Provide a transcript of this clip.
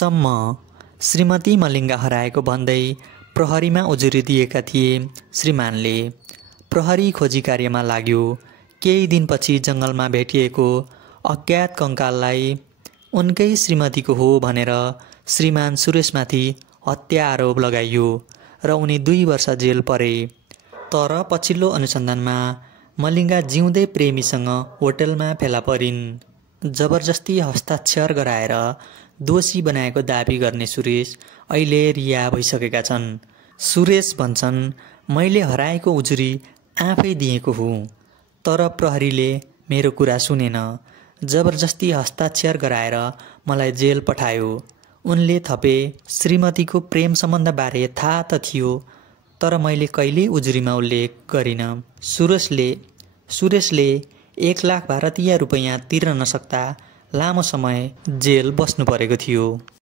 अचम्म। श्रीमती मलिङ्गा हराएको भन्दै प्रहरीमा उजुरी दिएका थिए श्रीमानले। प्रहरी खोजी कार्यमा लाग्यो। केही दिनपछि जङ्गलमा भेटिएको अज्ञात कङ्काललाई उनकै श्रीमतीको हो भनेर श्रीमान सुरेशमाथि हत्या आरोप लगाइयो र उनी 2 वर्ष जेल परे। तर पछिल्लो अनुसन्धानमा मलिङ्गा जिउँदै प्रेमीसँग होटलमा फेला परिन्। जबरजस्ती हस्ताक्षर गराएर दोषी बनाएको दाबी गर्ने सुरेश अहिले रिहा भइसकेका छन्। सुरेश भन्छन्, मैले हराएको उजुरी आफै दिएको हुँ, तर प्रहरीले मेरो कुरा सुनेन। जबरजस्ती हस्ताक्षर गराएर मलाई जेल पठायो। उनले थपे, श्रीमतीको प्रेम सम्बन्धबारे थाहा त थियो, तर मैले कहिल्यै उजुरीमा उल्लेख गरिन। सुरेशले 1 लाख भारतीय रुपैयाँ तिर्न नसक्दा लामो समय जेल बस्नु परेको थियो।